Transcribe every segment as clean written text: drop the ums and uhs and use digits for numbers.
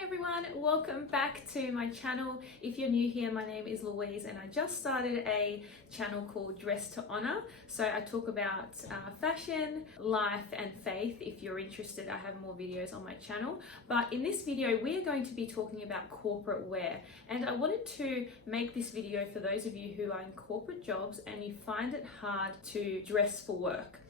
Hi everyone, welcome back to my channel. If you're new here, my name is Louise and I just started a channel called Dress to Honor. So I talk about fashion, life and faith. If you're interested, I have more videos on my channel. But in this video, we are going to be talking about corporate wear. And I wanted to make this video for those of you who are in corporate jobs and you find it hard to dress for work.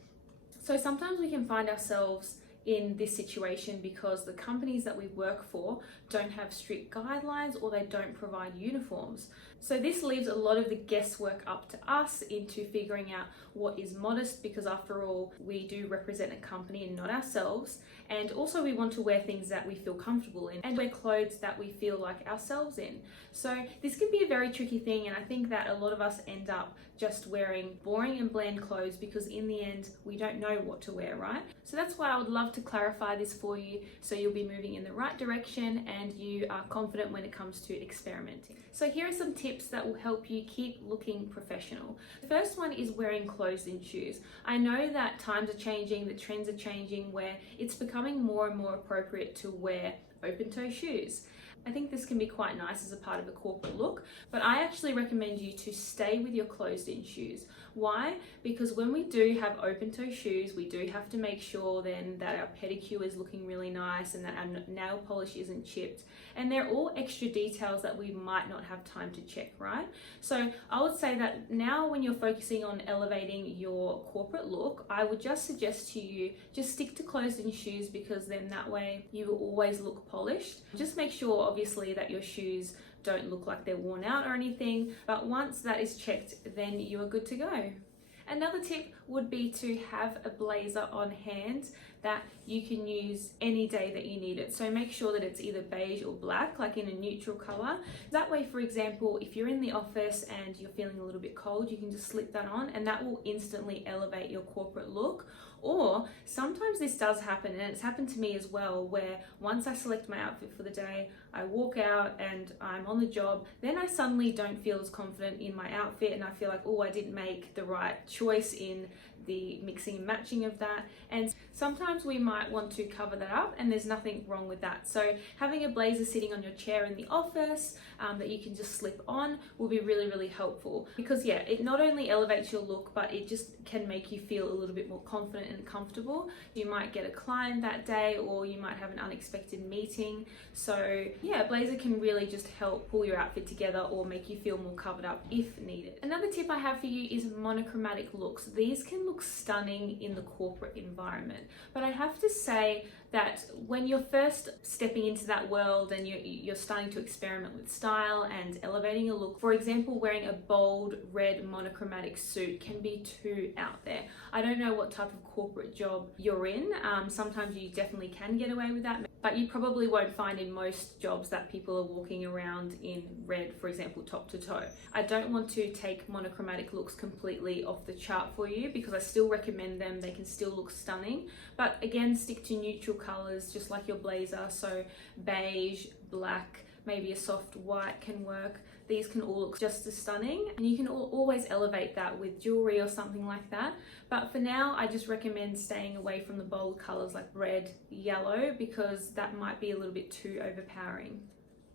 So sometimes we can find ourselves in this situation because the companies that we work for don't have strict guidelines or they don't provide uniforms. So this leaves a lot of the guesswork up to us into figuring out what is modest, because after all, we do represent a company and not ourselves. And also we want to wear things that we feel comfortable in and wear clothes that we feel like ourselves in. So this can be a very tricky thing, and I think that a lot of us end up just wearing boring and bland clothes because in the end we don't know what to wear, right? So that's why I would love to clarify this for you so you'll be moving in the right direction and you are confident when it comes to experimenting. So here are some tips that will help you keep looking professional. The first one is wearing closed-in shoes. I know that times are changing, the trends are changing, where it's becoming more and more appropriate to wear open-toe shoes. I think this can be quite nice as a part of a corporate look, but I actually recommend you to stay with your closed-in shoes. Why? Because when we do have open-toe shoes, we do have to make sure then that our pedicure is looking really nice and that our nail polish isn't chipped. And they're all extra details that we might not have time to check, right? So I would say that now when you're focusing on elevating your corporate look, I would just suggest to you, just stick to closed-in shoes, because then that way you will always look polished. Just make sure obviously that your shoes don't look like they're worn out or anything, but once that is checked, then you are good to go. Another tip would be to have a blazer on hand that you can use any day that you need it. So make sure that it's either beige or black, like in a neutral color. That way, for example, if you're in the office and you're feeling a little bit cold, you can just slip that on and that will instantly elevate your corporate look. Or sometimes this does happen, and it's happened to me as well, where once I select my outfit for the day, I walk out and I'm on the job, then I suddenly don't feel as confident in my outfit and I feel like, oh, I didn't make the right choice in the mixing and matching of that. And sometimes we might want to cover that up, and there's nothing wrong with that. So having a blazer sitting on your chair in the office that you can just slip on will be really, really helpful, because yeah, it not only elevates your look, but it just can make you feel a little bit more confident and comfortable. You might get a client that day, or you might have an unexpected meeting. So yeah, a blazer can really just help pull your outfit together or make you feel more covered up if needed. Another tip I have for you is monochromatic looks. These can look stunning in the corporate environment, but I have to say that when you're first stepping into that world and you're starting to experiment with style and elevating a look, for example, wearing a bold red monochromatic suit can be too out there. I don't know what type of corporate job you're in. Sometimes you definitely can get away with that, but you probably won't find in most jobs that people are walking around in red, for example, top to toe. I don't want to take monochromatic looks completely off the chart for you, because I still recommend them. They can still look stunning, but again, stick to neutral colors, just like your blazer. So beige, black, maybe a soft white can work. These can all look just as stunning, and you can always elevate that with jewelry or something like that. But for now, I just recommend staying away from the bold colors like red, yellow, because that might be a little bit too overpowering.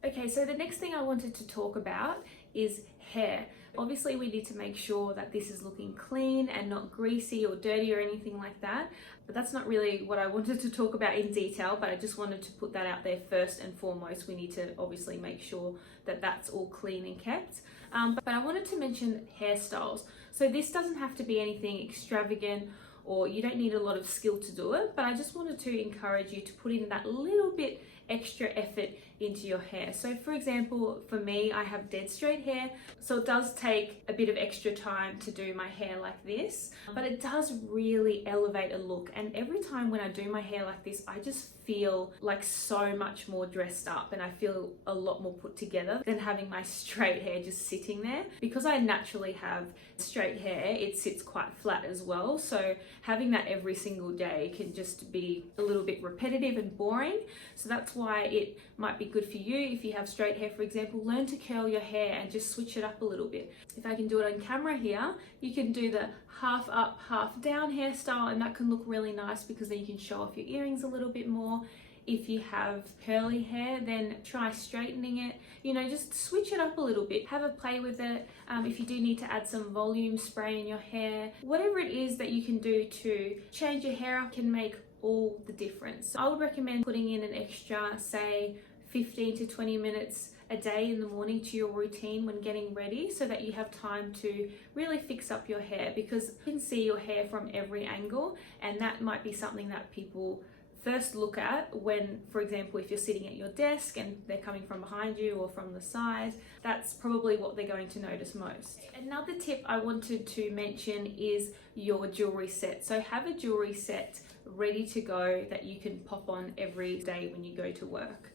Okay, so the next thing I wanted to talk about is hair. Obviously, we need to make sure that this is looking clean and not greasy or dirty or anything like that. But that's not really what I wanted to talk about in detail, but I just wanted to put that out there first and foremost. We need to obviously make sure that that's all clean and kept. But I wanted to mention hairstyles. So this doesn't have to be anything extravagant, or you don't need a lot of skill to do it, but I just wanted to encourage you to put in that little bit extra effort into your hair. So for example, for me, I have dead straight hair, so it does take a bit of extra time to do my hair like this, but it does really elevate a look. And every time when I do my hair like this, I just feel like so much more dressed up and I feel a lot more put together than having my straight hair just sitting there. Because I naturally have straight hair, it sits quite flat as well, so having that every single day can just be a little bit repetitive and boring. So that's why it might be good for you. If you have straight hair, for example, learn to curl your hair and just switch it up a little bit. If I can do it on camera here, you can do the half up, half down hairstyle, and that can look really nice because then you can show off your earrings a little bit more. If you have curly hair, then try straightening it. You know, just switch it up a little bit. Have a play with it. If you do need to add some volume spray in your hair, whatever it is that you can do to change your hair up can make all the difference. So I would recommend putting in an extra, say, 15 to 20 minutes a day in the morning to your routine when getting ready, so that you have time to really fix up your hair, because you can see your hair from every angle, and that might be something that people first look at when, for example, if you're sitting at your desk and they're coming from behind you or from the side. That's probably what they're going to notice most. Another tip I wanted to mention is your jewelry set. So have a jewelry set ready to go that you can pop on every day when you go to work.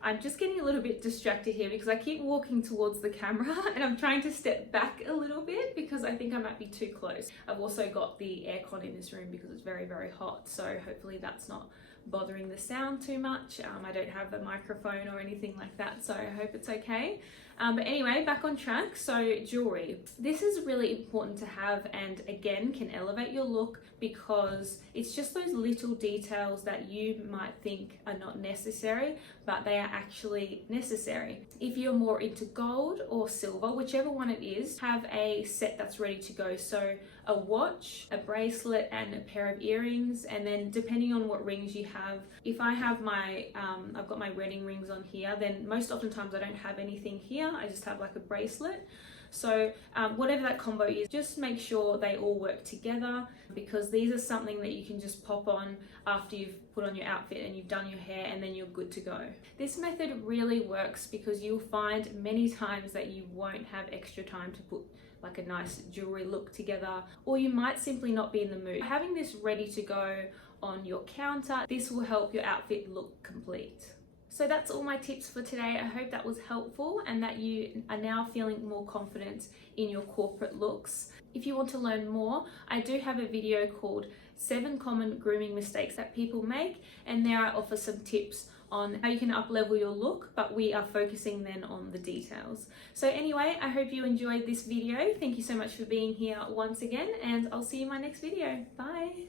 I'm just getting a little bit distracted here because I keep walking towards the camera and I'm trying to step back a little bit because I think I might be too close. I've also got the aircon in this room because it's very, very hot, so hopefully that's not bothering the sound too much. I don't have a microphone or anything like that, so I hope it's okay. But anyway, back on track. So jewelry. This is really important to have, and again can elevate your look, because it's just those little details that you might think are not necessary, but they are actually necessary. If you're more into gold or silver, whichever one it is, have a set that's ready to go. So a watch, a bracelet, and a pair of earrings, and then depending on what rings you have. If I have my, I've got my wedding rings on here, then most oftentimes I don't have anything here. I just have like a bracelet. So whatever that combo is, just make sure they all work together, because these are something that you can just pop on after you've put on your outfit and you've done your hair, and then you're good to go. This method really works because you'll find many times that you won't have extra time to put like a nice jewelry look together, or you might simply not be in the mood. Having this ready to go on your counter, this will help your outfit look complete. So that's all my tips for today. I hope that was helpful and that you are now feeling more confident in your corporate looks. If you want to learn more, I do have a video called 7 Common Grooming Mistakes That People Make, and there I offer some tips on how you can up-level your look, but we are focusing then on the details. So anyway, I hope you enjoyed this video. Thank you so much for being here once again, and I'll see you in my next video. Bye.